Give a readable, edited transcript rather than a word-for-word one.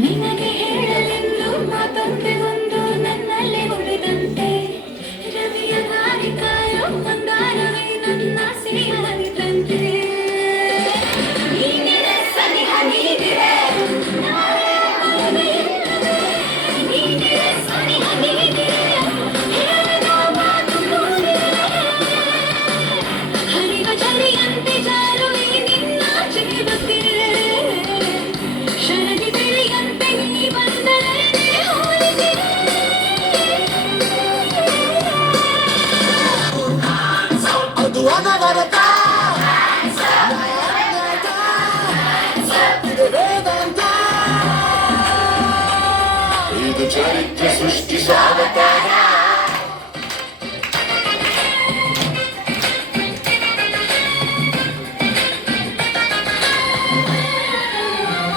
ನಿನಗೆ ಹೇಳಲೆಂದು ಮಾತೊಂದೆ ಒಂದು ನನ್ನಲ್ಲಿ ಉಳಿದಂತೆ ರವಿಯ ದಾರಿ ಕಾಯೋ ಮಂದಾರವೇ ನನ್ನ ಸಿಹಿಯಾಗಿದ್ದಂತೆ ನೀನಿರೆ ಸನಿಹ ನೀನಿರೆ ನಾಳೆ ಕೊಡುಗೆಯಿಲ್ಲದೆ ನೀನಿರೆ ಸನಿಹ ನೀನಿರೆ ಹೇಳಿದ ಮಾತು ಕೂಡಿರೆ ಹರಿವ ಚಳಿಯಂತೆ ಜಾರುವೆ ನಿನ್ನ ಚಿಗುತ್ತಿರೆ ಶರದಿ ಬೆಳೆಯಂತೆ ನೀ ಬಂದರೆ ಹೋಲಿಸಿರೆ ಅದು ಅನವರತ ಇದು ವೇದಾಂತ ಇದು ಚರಿತ್ರೆ ಸೃಷ್ಟಿ ಸ್ವಾಗತ